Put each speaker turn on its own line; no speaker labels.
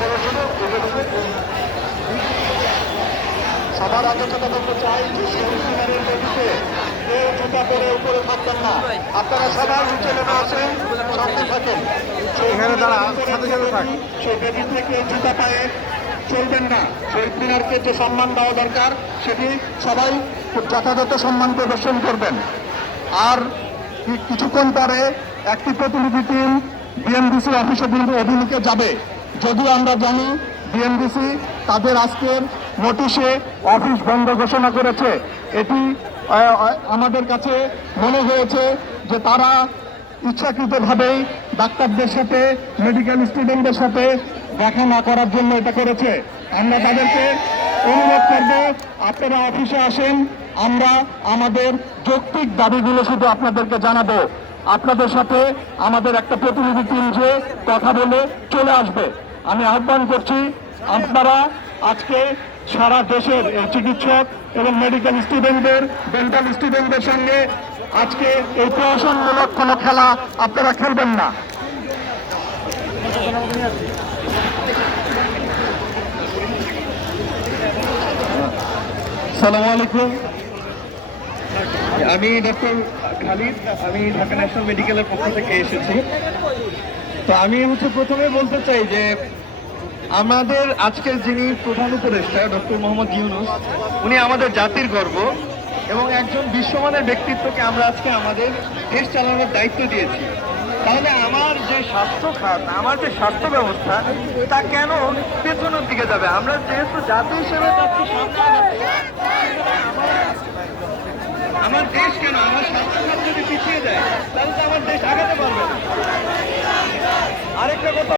করার জন্য সবার আগে কথা চাই যে ইউনিয়নের নদীতে কেউ জুতা করে উপরে থাকবেন না আপনারা সবাই নিচে নেমে আসেন সামনে থাকেন
এখানে দাঁড়া
সেই নদীতে কেউ জুতা পায়ে চলবেন না শহীদ মিনারকে যে সম্মান দেওয়া দরকার সেটি সবাই যথাযথ সম্মান প্রদর্শন করবেন আর কিছুক্ষণ পরে একটি প্রতিনিধি টিম বিএমডিসির অফিসে অভিমুখে যাবে। যদিও আমরা জানি বিএনডিসি তাদের আজকের নোটিশে অফিস বন্ধ ঘোষণা করেছে। এটি আমাদের কাছে মনে হয়েছে যে তারা ইচ্ছাকৃতভাবেই ডাক্তারদের সাথে মেডিকেল স্টুডেন্টদের সাথে দেখা না করার জন্য এটা করেছে। আমরা তাদেরকে অনুরোধ করব, আপনারা অফিসে আসেন, আমরা আমাদের যৌক্তিক দাবিগুলো শুধু আপনাদেরকে জানাব। আপনাদের সাথে আমাদের একটা প্রতিনিধি টিম যে কথা বলে চলে আসবে। আমি আহ্বান করছি আপনারা আজকে সারা দেশের চিকিৎসক এবং মেডিকেল স্টুডেন্টদের ডেন্টাল স্টুডেন্টদের সঙ্গে আজকে এই প্রহসনমূলক কোনো খেলা আপনারা খেলবেন না। সালাম আলাইকুম।
আমি ডক্টর খালিদ, আমি ঢাকা ন্যাশনাল মেডিকেলের পক্ষ থেকে এসেছি। তো আমি হচ্ছে প্রথমে বলতে চাই যে আমাদের আজকের যিনি প্রধান উপদেষ্টা, ডক্টর মোহাম্মদ ইউনুস, উনি আমাদের জাতির গর্ব এবং একজন বিশ্বমানের ব্যক্তিত্বকে আমরা আজকে আমাদের দেশ চালানোর দায়িত্ব দিয়েছি। তাহলে আমার যে স্বাস্থ্য খাত আমার যে স্বাস্থ্য ব্যবস্থা তা কেন পেছনের দিকে যাবে? আমরা যেহেতু জাতি হিসেবে যাচ্ছি আমার দেশ কেন, আমার স্বাস্থ্য খাত যদি পিছিয়ে যায়, তাহলে